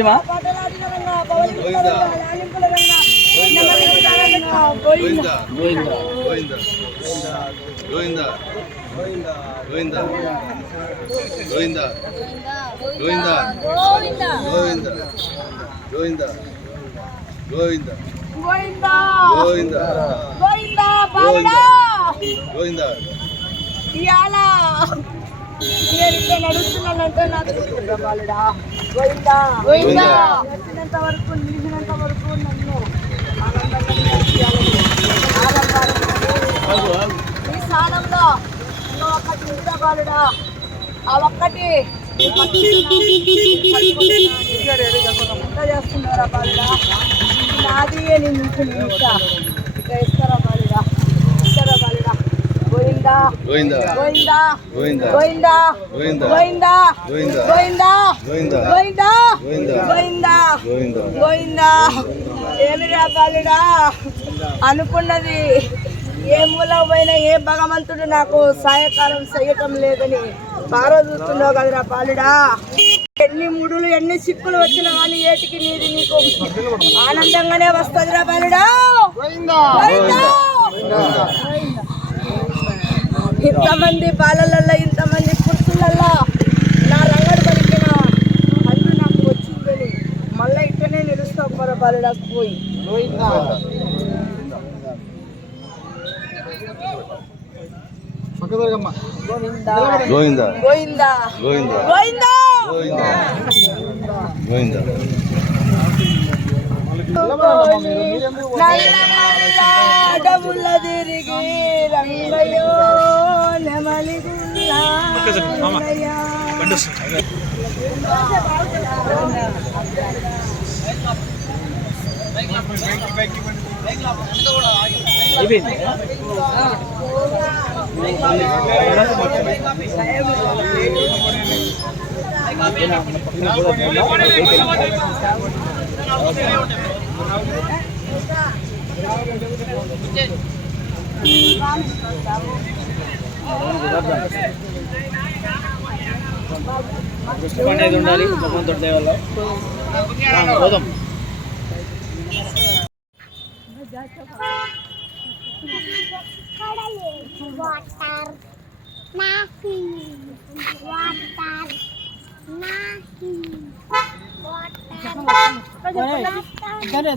ఏమా గోవింద గోవింద గోవింద గోవింద గోవింద గోవింద గోవింద గోవింద గోవింద గోవింద గోవింద గోవింద ఇవాళ నేను ఇక్కడ నడుస్తున్నానంటే నాకు బాలుడా గోవిందా గోవిందా వచ్చినంత వరకు నిలిచినంత వరకు నన్ను ఈ స్థానంలో ఒక్కటి ఉందా బాలుడా ఆ ఒక్కటి చేస్తున్నారా బాలుడా నాది నేను ఇస్తా ఇక ఇస్తారా బాలుడా ఇస్తారా బాలుడా గోవిందా గోవింద గోవిందా గోవింద గోవిందా గోవింద గోవిందా గోవింద గోవిందా గోవింద గోవిందా గోవింద గోవిందా గోవింద గోవిందా ఏమిరా బాలుడా అనుకున్నది ఏ మూల పోయినా ఏ భగవంతుడు నాకు సహాయకారం చేయటం లేదని బారో చూస్తున్నావు కదరా బాలుడా ఎన్ని ముడులు ఎన్ని సిక్కులు వచ్చినా కానీ ఏటికి నీది నీకు ఆనందంగానే వస్తుందిరా బాలుడా ఇంతమంది బాలలల్లో ఇంతమంది పురుషులల్లో నా రంగడు పలికిన కళ్ళు నాకు వచ్చిందని మళ్ళీ ఇక్కడనే నిలుస్తావు పర బాలుడాకు పోయి గోవిందా గోవింద గోవిందా గోవింద గోవిందా గోవింద అడవుల తిరిగి రంగయ్యో నెమలి అనేది ఉండాలి భగవంతుడి దేవల్లో పోదాం. water nahi water